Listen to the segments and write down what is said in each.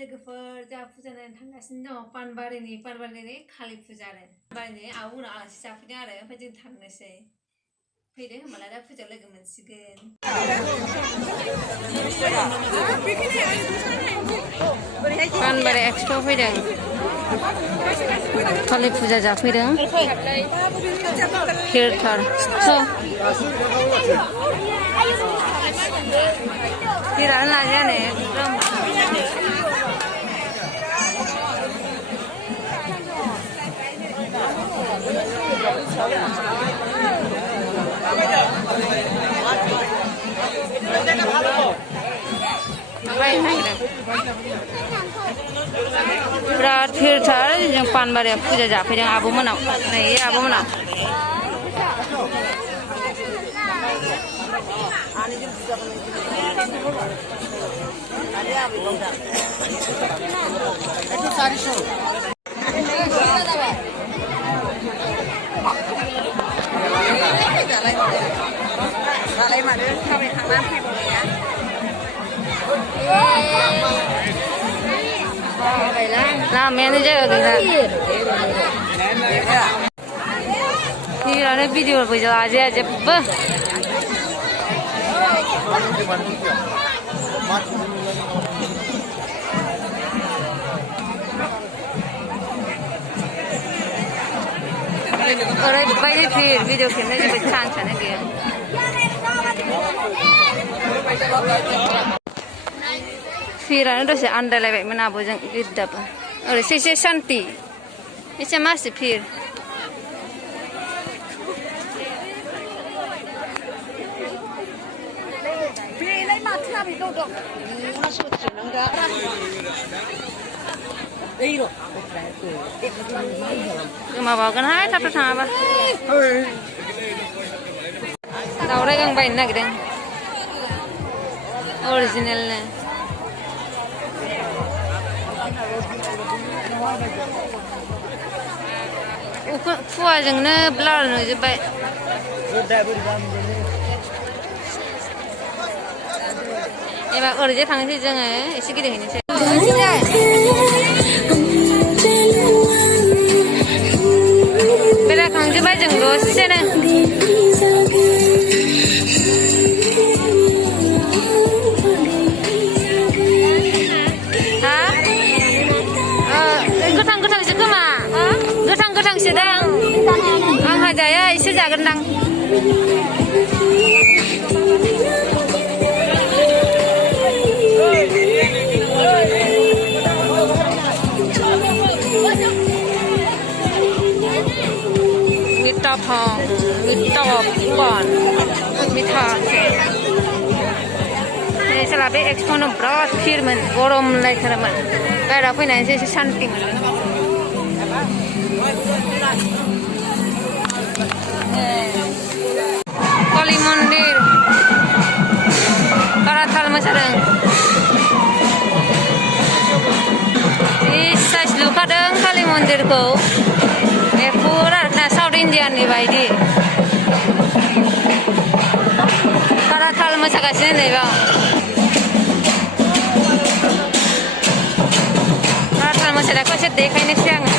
लोगोफोर जोंहा फुजा नायनो थांगासिनो दङ पानबारिनि खालि फुजा आरो पानबारिनि उनाव आलासि जाफैदों आरो ओमफ्राय जों थांनोसै फैदो होमबालाय दा फुजायाव लोगो मोनसिगोन पानबारि एक्सपो फैदों खालि फुजा जाफैदों हिरथार हिरानो लाजायानो एकदम बिराद हिरथार जों पानबारियाव फुजा जाफैदों आब'मोनाव नै आब'मोनाव लामायानो जायगा गैला हिरानो भिडिअबो लाजाया जेबो ओरैबायदि भिडिअ खेबनो जेबो चान्सआनो गैया फिरानो दसे आन्दायलायबायमोन आब'जों गिद्दाबो ओरैसो एसे सान्ति एसे मासि फिर गोमाबावगोनहाय थाब थाब थाङाबा दावराय गां बायनो नागिरदों अरिजिनेलनो खुवाजोंनो ब्लार नुजोब्बाय एबार ओरैजाय थांनोसै जोङो एसे गिदिंहैनोसै बेरायखांजोब्बाय जों दसेनो गोथांसो खोमा गोथांसो दां आंहा जाया एसे जागोनदां मिथा पॉपकॉर्न मिथा साला बे एक्सप'नो बिराद भिरमोन गरमलायथारोमोन बायह्रायाव फैनानैसो एसे सान्ति मोनो कालि मन्दिर काराथाल मोसादों साइज लुखादों कालि मन्दिरखौ फुरा साउथ इन्डियानि बायदि काराथाल मोसागासिनो नै बाव काराथाल मोसानायखौ एसे देखायनोसै आङो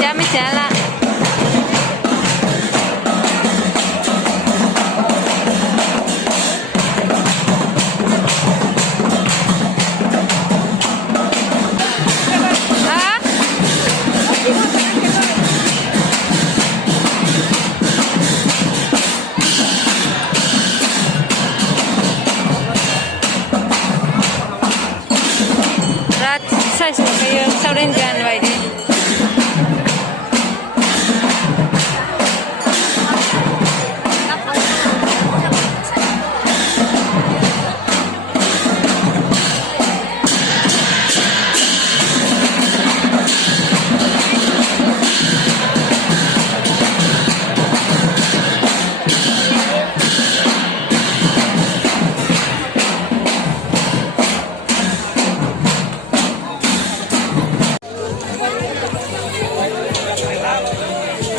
जा मिथियाला साइज नुखायो साउथ इन्डियान बायदि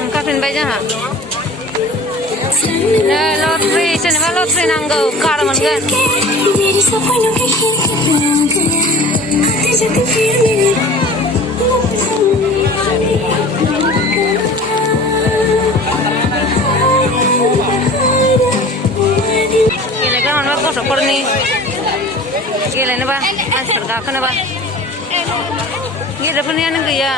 ओंखारफिनबाय जोंहा लटरि सोरनोबा लटरि नांगौ कार मोनगोन गेलेगोन मोनबा गथ'फोरनि गेलेनोबा मानसिफोर गाखोनोबा गेदेरफोरनियानो गैया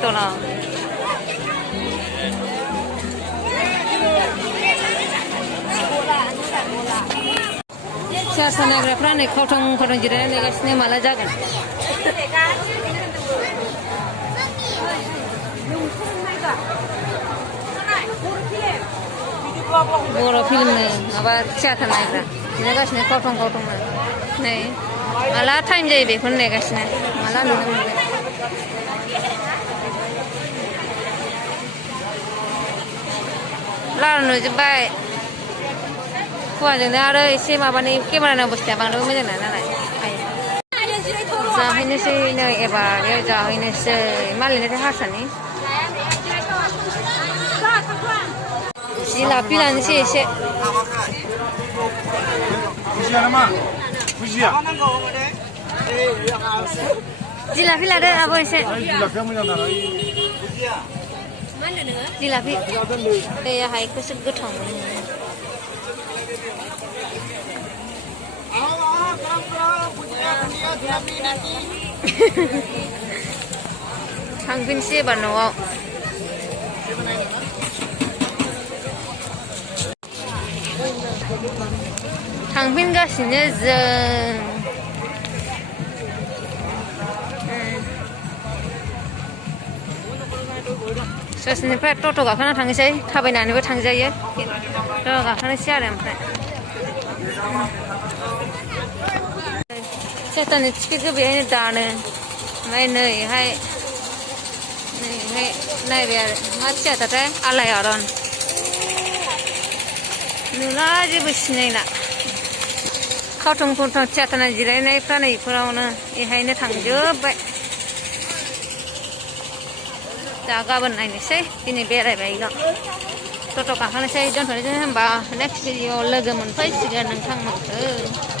Tolong. Siapa nagrafra nih kotong jiran nih guys nih malah jaga. Boro film nih, apa siapa nagra? Ini guys nih kotong nih. Malah time jadi bekun nih guys nih, malah nunggu. Lalu jembai, kuahnya ada isi apa nih? Gimana bosnya bang? Lu macam mana? Jauh ini sih nih, ya jauh ini sih, malah ini hasan nih. Sila pilan sih. Sila pilan ada apa sih? Jilapi, ya hai kusuk gutong. Hangbin sih bano. Hangbin gasnya zeng. Sesiniफ्राय टट' गाखोना थांनोसै थाबायनानैबो थांजायो ट' गाखोनोसै आरो ओमफ्राय सेतानि टिकेटखौ बेहायनो दानो ओमफ्राय नैहाय नायबाय आरो मा थियाटारथाय आलायारन नुला जेबो सिनायला खावथं थियाटारना जिरायनायफ्रा नै बेफोरावनो बेहायनो थांजोब्बाय दा गाबोन नायनोसै दिनै बेरायबायल' टट' गाखोनोसै दोनथ'नोसै होनबा नेक्स्ट भिडिअ लोगो मोनफैसिगोन नोंथांमोनखौ